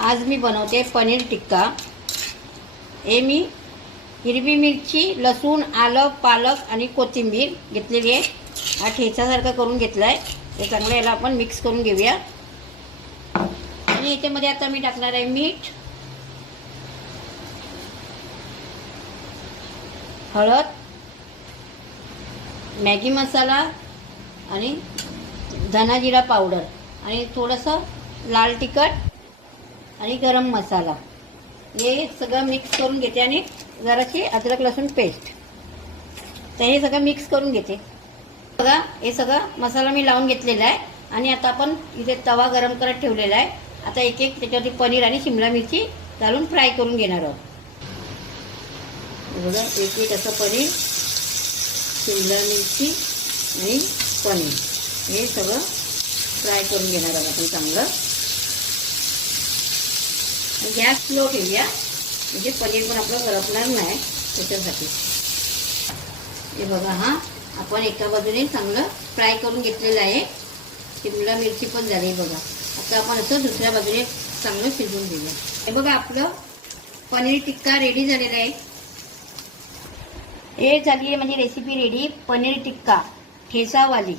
आज मी बनवते पनीर टिक्का। हे मी हिरवी मिरची, लसूण, आलं, पालक आणि कोथिंबीर घेतलेली आहे। हा ठेचासारखा करून घेतला आहे। हे चांगलं याला आपण मिक्स करून घेऊया। आणि याच्यामध्ये आता मी टाकणार आहे मीठ, हळद, मॅगी मसाला आणि धना जिरा पावडर आणि थोडंसं लाल तिखट आणि गरम मसाला। हे सगळं मिक्स करून घेते आणि जराशी अद्रक लसूण पेस्ट। तर हे सगळं मिक्स करून घेते। बघा हे सगळं मसाला मी लावून घेतलेला आहे आणि आता आपण इथे तवा गरम करत ठेवलेला आहे। आता एक एक त्याच्यावरती पनीर आणि शिमला मिरची घालून फ्राय करून घेणार आहोत। बघा एक एक असं पनीर, शिमला मिरची आणि पनीर हे सगळं फ्राय करून घेणार आहोत आपण चांगलं। गॅस स्लो ठेवूया म्हणजे पनीर पण आपलं करपणार नाही त्याच्यासाठी। हे बघा हा आपण एका बाजूने चांगलं फ्राय करून घेतलेलं आहे। शिमला मिरची पण झाली बघा। आता आपण असं दुसऱ्या बाजूने चांगलं शिजवून घेऊया। हे बघा आपलं पनीर टिक्का रेडी झालेला आहे। हे झाली आहे म्हणजे रेसिपी रेडी, पनीर टिक्का ठेचावाली।